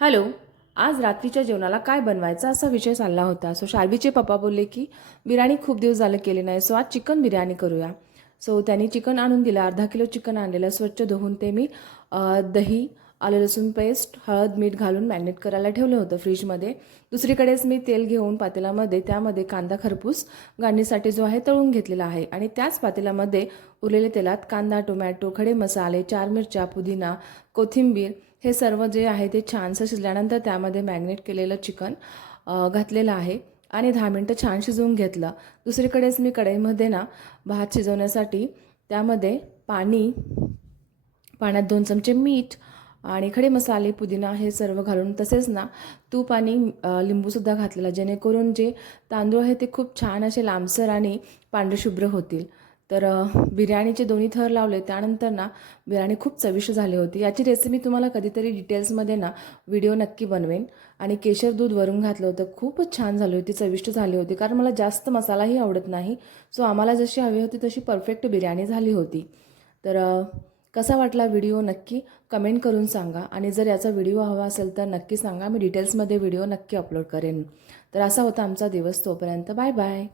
Hello. आज रात्रीच्या जेवणाला काय बनवायचं असा विषय चालला होता. सो शार्वीचे पप्पा बोलले की बिर्याणी खूप दिवस झालं केली नाही, सो आज चिकन बिर्याणी करूया. सो त्यांनी चिकन आणून दिलं. अर्धा किलो चिकन आणलेलं स्वच्छ धुवून ते मी दही, आलं लसूण पेस्ट, हळद मीठ घालून मॅरिनेट करायला ठेवलं होतं फ्रीजमध्ये. दुसरीकडेच मी तेल घेऊन पातेल्यामध्ये त्यामध्ये कांदा खरपूस गाळणीसाठी जो आहे तळून घेतलेला आहे आणि त्याच पातेल्यामध्ये उरलेल्या तेलात कांदा, टोमॅटो, खडे मसाले, 4 मिरच्या, पुदिना, कोथिंबीर हे सर्व जे आहे ते छानसं शिजल्यानंतर त्यामध्ये मॅरिनेट केलेलं चिकन घातलेलं आहे आणि 10 मिनटं छान शिजवून घेतलं. दुसरीकडेच मी कढईमध्ये भात शिजवण्यासाठी त्यामध्ये पाण्यात 2 चमचे मीठ आणि खडे मसाले, पुदिना हे सर्व घालून तसेच तूप आणि लिंबूसुद्धा घातलेला, जेणेकरून जे तांदूळ आहे ते खूप छान असे लांबसर आणि पांढरेशुभ्र होतील. तर बिर्याणीचे दोन्ही थर लावले, त्यानंतर बिर्याणी खूप चविष्ट झाली होती. याची रेसिपी तुम्हाला कधीतरी डिटेल्समध्ये व्हिडिओ नक्की बनवेन. आणि केशर दूध वरून घातलं होतं, खूपच छान झाली होती, चविष्ट झाली होती. कारण मला जास्त मसालाही आवडत नाही, सो आम्हाला जशी हवी होती तशी परफेक्ट बिर्याणी झाली होती. तर कसा वाटला व्हिडिओ नक्की कमेंट करून सांगा आणि जर याचा व्हिडिओ हवा असेल तर नक्की सांगा, मी डिटेल्समध्ये व्हिडिओ नक्की अपलोड करेन. तर असा होता आमचा दिवस. तोपर्यंत बाय बाय.